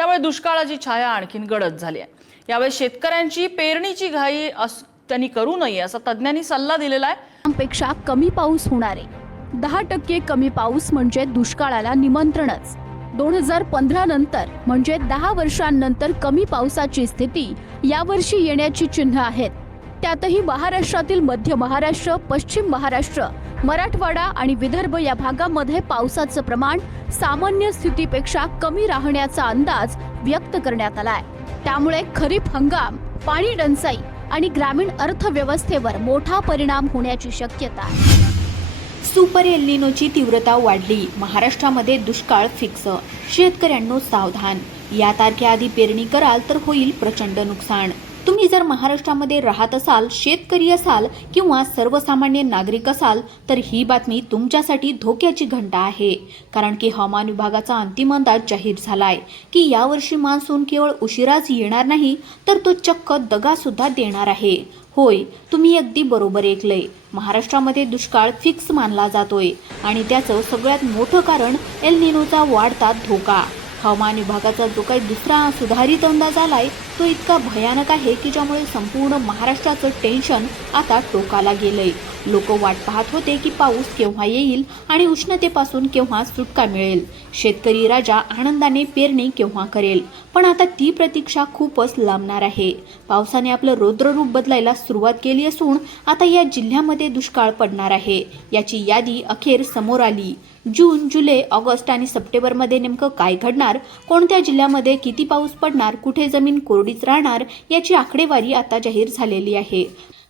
त्यामुळे दुष्काळाची छाया आणखीन गडद झाली आहे। यावेळी शेतकऱ्यांची पेरणीची घाई त्यांनी करू नये असा तज्ञांनी सल्ला दिलेला आहे। पेक्षा कमी पाऊस होणार आहे। 10% कमी पाऊस म्हणजे दुष्काळाला निमंत्रणच। 2015 नंतर म्हणजे 10 वर्षांनंतर कमी पावसाची स्थिती यावर्षी येण्याची चिन्ह आहेत। त्यातही महाराष्ट्रातील मध्य महाराष्ट्र, पश्चिम महाराष्ट्र, मराठवाडा आणि विदर्भ या भागामध्ये पावसाचं प्रमाण सामान्य स्थितीपेक्षा कमी राहण्याचा अंदाज व्यक्त करण्यात आलाय। त्यामुळे खरीप हंगाम, पाणी टंचाई आणि ग्रामीण अर्थव्यवस्थेवर मोठा परिणाम होण्याची शक्यता आहे। सुपर एल निनोची तीव्रता वाढली, महाराष्ट्रामध्ये दुष्काळ फिक्स, शेतकऱ्यांनो सावधान। या तारखेआधी पेरणी कराल तर होईल प्रचंड नुकसान। तुम्ही जर महाराष्ट्रामध्ये राहत असाल, शेतकरी असाल किंवा सर्वसामान्य नागरिक असाल तर ही बातमी तुमच्यासाठी धोक्याची घंटा आहे। कारण की हवामान विभागाचा अंतिम अंदाज जाहीर झालाय की यावर्षी मान्सून केवळ उशिराच येणार नाही तर तो चक्क दगा सुद्धा देणार आहे। होय, तुम्ही अगदी बरोबर ऐकलंय, महाराष्ट्रामध्ये दुष्काळ फिक्स मानला जातोय आणि त्याचं सगळ्यात मोठं कारण एल निनोचा वाढता धोका। हवामान विभागाचा जो काही दुसरा सुधारित अंदाज आलाय तो इतका भयानक आहे की ज्यामुळे संपूर्ण महाराष्ट्राचं टेन्शन आता टोकाला गेलंय। लोक वाट पाहत होते की पाऊस केव्हा येईल आणि उष्णतेपासून केव्हा सुटका मिळेल, शेतकरी राजा आनंदाने पेरणी केव्हा करेल, पण आता ती प्रतीक्षा खूपच लांबणार आहे। पावसाने आपलं रौद्ररूप बदलायला सुरुवात केली असून आता या जिल्ह्यामध्ये दुष्काळ पडणार आहे। याची यादी अखेर समोर आली। जून, जुलै, ऑगस्ट आणि सप्टेंबरमध्ये नेमकं काय घडणार, कोणत्या जिल्ह्यामध्ये किती पाऊस पडणार, कुठे जमीन कोरडीच राहणार याची आकडेवारी आता जाहीर झालेली आहे।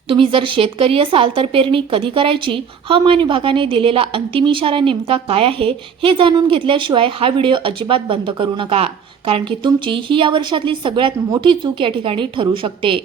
तुम्ही जर शेतकरी असाल तर पेरणी कधी करायची, हवामान विभागाने दिलेला अंतिम इशारा नेमका काय आहे हे जाणून घेतल्याशिवाय हा व्हिडिओ अजिबात बंद करू नका, कारण की तुमची ही या वर्षातली सगळ्यात मोठी चूक या ठिकाणी ठरू शकते।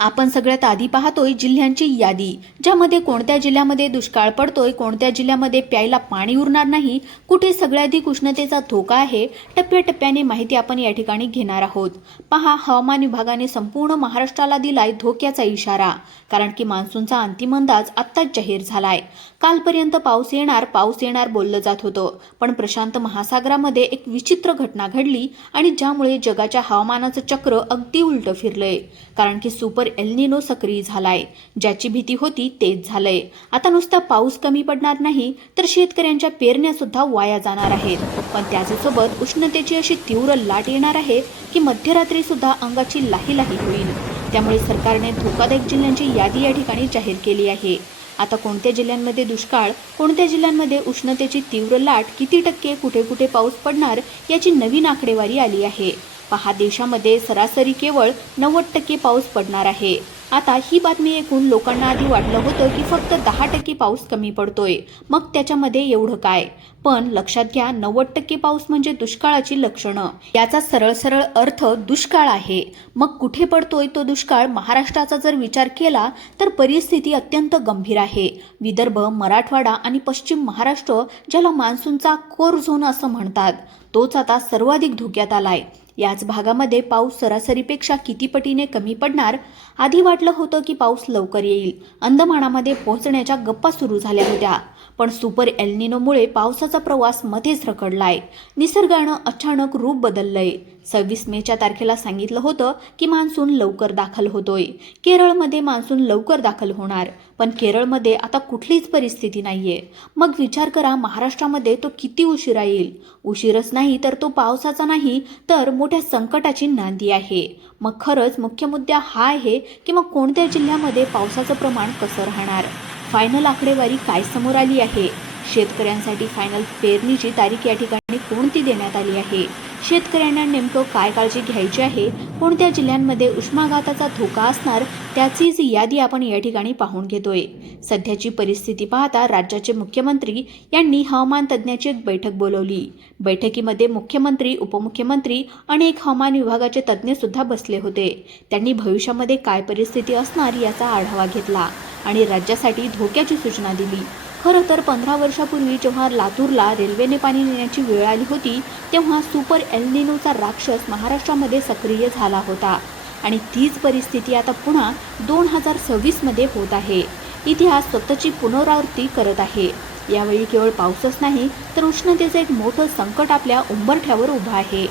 आपण सगळ्यात आधी पाहतोय जिल्ह्यांची यादी, ज्यामध्ये कोणत्या जिल्ह्यामध्ये दुष्काळ पडतोय, कोणत्या जिल्ह्यामध्ये प्यायला पाणी उरणार नाही, कुठे सगळ्याधिक उष्णतेचा धोका आहे, टप्प्याटप्प्याने माहिती आपण या ठिकाणी घेणार आहोत। पहा, हवामान विभागाने संपूर्ण महाराष्ट्राला दिलाय धोक्याचा इशारा, कारण की मान्सूनचा अंतिम अंदाज आत्ताच जाहीर झालाय। कालपर्यंत पाऊस येणार बोललं जात होतं, पण प्रशांत महासागरामध्ये एक विचित्र घटना घडली आणि ज्यामुळे जगाच्या हवामानाचं चक्र अगदी उलटं फिरलंय। कारण की सुपर एल निनो सक्रिय झालाय, ज्याची भीती होती तेच झालंय। आता नुसता पाऊस कमी पडणार नाही तर शेतकऱ्यांच्या पेरण्या सुद्धा वाया जाणार आहेत, पण त्याचसोबत उष्णतेची अशी तीव्र लाट येणार आहे की मध्यरात्री सुद्धा अंगाची लाही होईल। त्यामुळे सरकारने धोकादायक जिल्ह्यांची यादी या ठिकाणी जाहीर केली आहे। आता कोणत्या जिल्ह्यांमध्ये दुष्काळ, कोणत्या जिल्ह्यांमध्ये उष्णतेची तीव्र लाट, किती टक्के कुठे कुठे पाऊस पडणार याची नवीन आकडेवारी आली आहे। पहा, देशामध्ये सरासरी केवळ 90% पाऊस पडणार आहे। आता ही बातमी ऐकून लोकांना आधी वाटलं होतं की फक्त 10% पाऊस कमी पडतोय, मग त्याच्यामध्ये एवढं काय, पण लक्षात घ्या 90% पाऊस म्हणजे दुष्काळाची लक्षणं। याचा सरळ अर्थ दुष्काळ आहे। मग कुठे पडतोय तो दुष्काळ? महाराष्ट्राचा जर विचार केला तर परिस्थिती अत्यंत गंभीर आहे। विदर्भ, मराठवाडा आणि पश्चिम महाराष्ट्र, ज्याला मान्सूनचा कोर झोन असं म्हणतात, तोच आता सर्वाधिक धोक्यात आलाय। याच भागामध्ये पाऊस सरासरीपेक्षा किती पटीने कमी पडणार? आधी वाटलं होतं की पाऊस लवकर येईल, अंदमानामध्ये पोहोचण्याच्या गप्पा सुरू झाल्या होत्या, पण सुपर एल निनोमुळे पावसाचा प्रवास मध्येच रखडलाय। निसर्गानं अचानक रूप बदललंय। 26 मेच्या तारखेला सांगितलं होतं की मान्सून लवकर दाखल होतोय, केरळमध्ये मान्सून लवकर दाखल होणार, पण केरळमध्ये आता कुठलीच परिस्थिती नाहीये। मग विचार करा, महाराष्ट्रामध्ये तो किती उशिरा येईल? उशीरच नाही तर तो पावसाचा नाही तर मोठ्या संकटाची नांदी आहे। मग खरंच मुख्य मुद्दा हा आहे की मग कोणत्या जिल्ह्यामध्ये पावसाचं प्रमाण कसं राहणार? फायनल आकडेवारी काय समोर आली आहे? शेतकऱ्यांसाठी फायनल पेरणीची तारीख या ठिकाणी कोणती देण्यात आली आहे? शेतकऱ्यांना नेमकं काय काळजी घ्यायची आहे? कोणत्या जिल्ह्यांमध्ये उष्माघाताचा धोका असणार त्याचीच यादी आपण या ठिकाणी पाहून घेतोय। सध्याची परिस्थिती पाहता राज्याचे मुख्यमंत्री यांनी हवामान तज्ज्ञांची एक बैठक बोलवली। बैठकीमध्ये मुख्यमंत्री, उपमुख्यमंत्री आणि एक हवामान विभागाचे तज्ज्ञ सुद्धा बसले होते। त्यांनी भविष्यामध्ये काय परिस्थिती असणार याचा आढावा घेतला आणि राज्यासाठी धोक्याची सूचना दिली। खरं तर 15 वर्षापूर्वी जेव्हा लातूरला रेल्वेने पाणी नेण्याची वेळ आली होती तेव्हा सुपर एल निनोचा राक्षस महाराष्ट्रामध्ये सक्रिय झाला होता आणि तीच परिस्थिती आता पुन्हा 2026 मध्ये होत आहे। इतिहास स्वतःची पुनरावृत्ती करत आहे। यावेळी केवळ पाऊसच नाही तर उष्णतेचं एक मोठं संकट आपल्या उंबरठ्यावर उभं आहे।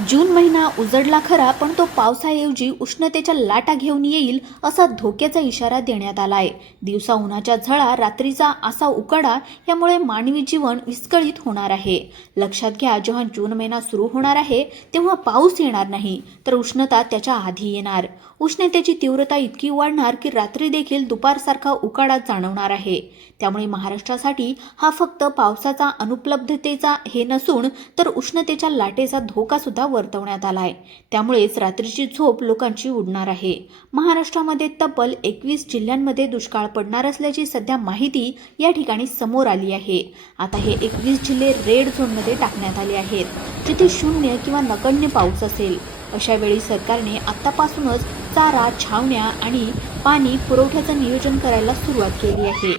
जून महिना उजडला खरा, पण तो पावसाऐवजी उष्णतेच्या लाटा घेऊन येईल असा धोक्याचा इशारा देण्यात आलाय. दिवसा उन्हाच्या झळा, रात्रीचा असा उकाडा यामुळे मानवी जीवन विस्कळीत होणार आहे. लक्षात घ्या, जेव्हा जून महिना सुरू होणार आहे तेव्हा पाऊस येणार नाही, तर उष्णता त्याच्या आधी येणार. उष्णतेची तीव्रता इतकी वाढणार की रात्री देखील दुपारसारखा उकाडा जाणवणार आहे. त्यामुळे महाराष्ट्रासाठी हा फक्त पावसाचा अनुपलब्धतेचा हे नसून तर उष्णतेच्या लाटेचा धोका सुद्धा वर्तवण्यात आलाय. त्यामुळेच रात्रीची झोप लोकांची उडणार आहे. महाराष्ट्रामध्ये तब्बल 21 जिल्ह्यांमध्ये दुष्काळ पडणार असल्याची सध्या माहिती या ठिकाणी समोर आली आहे. आता हे 21 जिल्हे रेड झोनमध्ये टाकण्यात आले आहेत, जिथे 0 किंवा नगण्य पाऊस असेल. अशा वेळी सरकारने आत्तापासूनच चारा, छावण्या आणि पाणी पुरवठ्याचं नियोजन करायला सुरुवात केली आहे.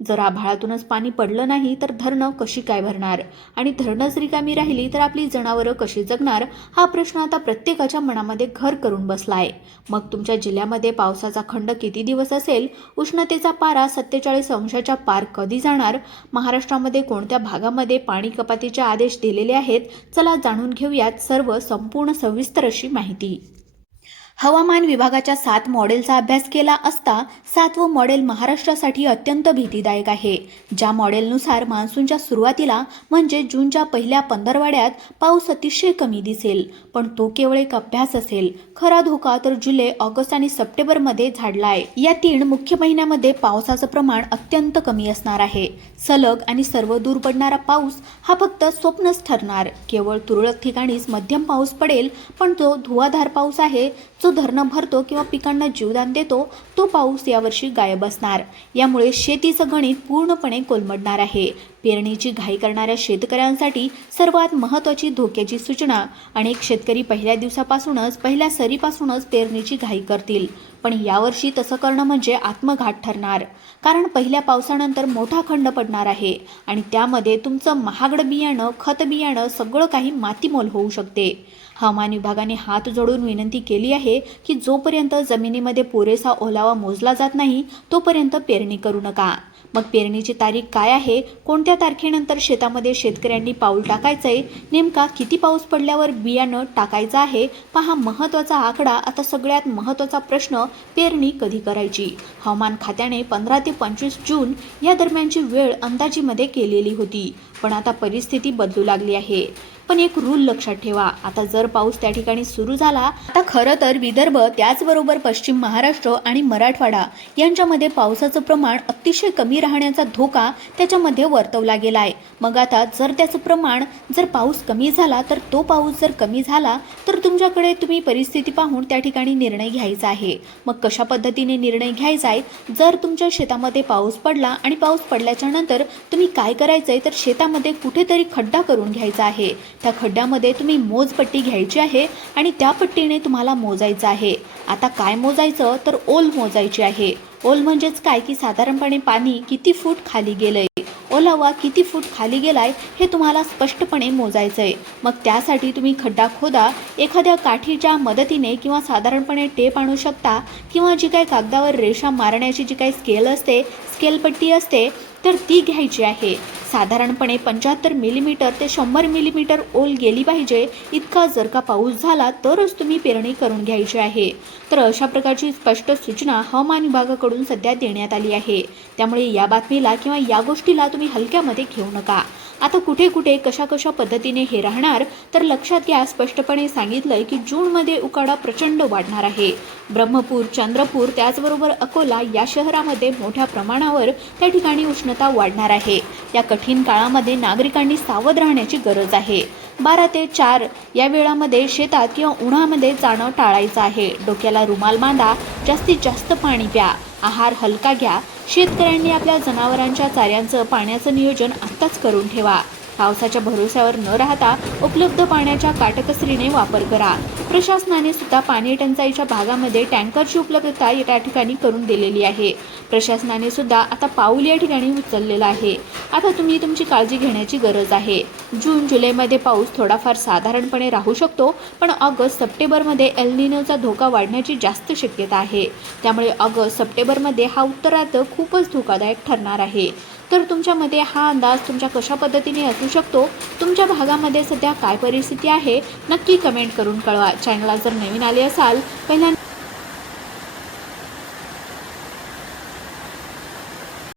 जर आभाळातूनच पाणी पडलं नाही तर धरणं कशी काय भरणार, आणि धरणंच रिकामी राहिली तर आपली जनावरं कशी जगणार, हा प्रश्न आता प्रत्येकाच्या मनामध्ये घर करून बसलाय. मग तुमच्या जिल्ह्यामध्ये पावसाचा खंड किती दिवस असेल? उष्णतेचा पारा 47 अंशाच्या पार कधी जाणार? महाराष्ट्रामध्ये कोणत्या भागामध्ये पाणी कपातीचे आदेश दिलेले आहेत? चला जाणून घेऊयात सर्व संपूर्ण सविस्तर अशी माहिती. हवामान विभागाच्या 7 मॉडेलचा अभ्यास केला असता 7वं मॉडेल महाराष्ट्रासाठी अत्यंत भीतीदायक आहे. ज्या मॉडेलनुसार मान्सूनच्या सुरुवातीला म्हणजे जूनच्या पहिल्या 15 पाऊस अतिशय कमी दिसेल, पण तो केवळ एक अभ्यास असेल. खरा धोका तर जुलै, ऑगस्ट आणि सप्टेंबरमध्ये झाडलाय. या 3 मुख्य महिन्यामध्ये पावसाचं प्रमाण अत्यंत कमी असणार आहे. सलग आणि सर्व दूर पडणारा पाऊस हा फक्त स्वप्नच ठरणार. केवळ तुरळक ठिकाणीच मध्यम पाऊस पडेल, पण जो धुवाधार पाऊस आहे, जो धरणं भरतो किंवा पिकांना जीवदान देतो, तो पाऊस यावर्षी गायब असणार. यामुळे शेतीचं गणित पूर्णपणे कोलमडणार आहे. पेरणीची घाई करणाऱ्या शेतकऱ्यांसाठी सर्वात महत्त्वाची धोक्याची सूचना. अनेक शेतकरी पहिल्या सरीपासूनच पेरणीची घाई करतील, पण यावर्षी तसं करणं म्हणजे आत्मघात ठरणार. कारण पहिल्या पावसानंतर मोठा खंड पडणार आहे आणि त्यामध्ये तुमचं महागडं बियाणं, खत बियाणं सगळं काही मातीमोल होऊ शकते. हवामान विभागाने हात जोडून विनंती केली आहे की जोपर्यंत जमिनीमध्ये पुरेसा ओलावा मोजला जात नाही तोपर्यंत पेरणी करू नका. मग पेरणीची तारीख काय आहे? कोणत्या तारखेनंतर शेतामध्ये शेतकऱ्यांनी पाऊल टाकायचंय? नेमका किती पाऊस पडल्यावर बियाणं टाकायचं आहे? पहा महत्त्वाचा आकडा. आता सगळ्यात महत्त्वाचा प्रश्न, पेरणी कधी करायची? हवामान खात्याने 15 ते 25 जून या दरम्यानची वेळ अंदाजीमध्ये केलेली होती, पण आता परिस्थिती बदलू लागली आहे. पण एक रूल लक्षात ठेवा, आता जर पाऊस त्या ठिकाणी सुरू झाला, आता खरं तर विदर्भ त्याचबरोबर पश्चिम महाराष्ट्र आणि मराठवाडा यांच्यामध्ये पावसाचं प्रमाण अतिशय कमी राहण्याचा धोका त्याच्यामध्ये वर्तवला गेला आहे. मग आता जर त्याचं प्रमाण, जर पाऊस कमी झाला तर तो पाऊस जर कमी झाला तर तुमच्याकडे तुम्ही परिस्थिती पाहून त्या ठिकाणी निर्णय घ्यायचा आहे. मग कशा पद्धतीने निर्णय घ्यायचा आहे? जर तुमच्या शेतामध्ये पाऊस पडला आणि पाऊस पडल्याच्या नंतर तुम्ही काय करायचंय तर शेतामध्ये कुठेतरी खड्डा करून घ्यायचा आहे. त्या खड्ड्यामध्ये तुम्ही मोजपट्टी घ्यायची आहे आणि त्या पट्टीने तुम्हाला मोजायचं आहे. आता काय मोजायचं तर ओल मोजायची आहे. ओल म्हणजेच काय की साधारणपणे पाणी किती फूट खाली गेलंय, ओलावा किती फूट खाली गेलाय हे तुम्हाला स्पष्टपणे मोजायचं आहे. मग त्यासाठी तुम्ही खड्डा खोदा. एखाद्या काठीच्या मदतीने किंवा साधारणपणे टेप आणू शकता किंवा जी काही कागदावर रेषा मारण्याची जी काही स्केल असते, स्केलपट्टी असते, तर ती घ्यायची आहे. साधारणपणे 75 मिलीमीटर ते 100 मिलीमीटर ओल गेली पाहिजे इतका जर का पाऊस झाला तरच तुम्ही पेरणी करून घ्यायची आहे. तर अशा प्रकारची स्पष्ट सूचना हवामान विभागाकडून सध्या देण्यात आली आहे. त्यामुळे या बातमीला किंवा या गोष्टीला तुम्ही हलक्यामध्ये घेऊ नका. आता कुठे कुठे कशा पद्धतीने हे राहणार तर लक्षात घ्या, स्पष्टपणे सांगितलंय की जूनमध्ये उकाडा प्रचंड वाढणार आहे. ब्रह्मपूर, चंद्रपूर त्याचबरोबर अकोला या शहरामध्ये मोठ्या प्रमाणावर त्या ठिकाणी उष्णता वाढणार आहे. या कठीण काळामध्ये नागरिकांनी सावध राहण्याची गरज आहे. 12 ते 4 या वेळामध्ये शेतात किंवा उन्हामध्ये जाणं टाळायचं आहे. डोक्याला रुमाल बांधा, जास्तीत जास्त पाणी प्या, आहार हलका घ्या. शेतकऱ्यांनी आपल्या जनावरांच्या चाऱ्यांचं, पाण्याचं नियोजन आत्ताच करून ठेवा. पावसाच्या भरोश्यावर न राहता उपलब्ध पाण्याच्या काटकसरीने वापर करा. प्रशासनाने सुद्धा पाणी टंचाईच्या भागामध्ये टँकरची उपलब्धता या ठिकाणी करून दिलेली आहे. प्रशासनाने सुद्धा आता पाऊल या ठिकाणी उचललेलं आहे. आता तुम्ही तुमची काळजी घेण्याची गरज आहे. जून जुलैमध्ये पाऊस थोडाफार साधारणपणे राहू शकतो, पण ऑगस्ट सप्टेंबरमध्ये एल निनोचा धोका वाढण्याची जास्त शक्यता आहे. त्यामुळे ऑगस्ट सप्टेंबरमध्ये हा उत्तरार्ध खूपच धोकादायक ठरणार आहे. तर तर तुमच्या मते हा अंदाज तुमच्या कशा पद्धतीने असू शकतो, तुमच्या भागामध्ये सध्या काय परिस्थिती आहे, नक्की कमेंट करून कळवा. चॅनलला जर नवीन आले असाल, पहिल्यांदा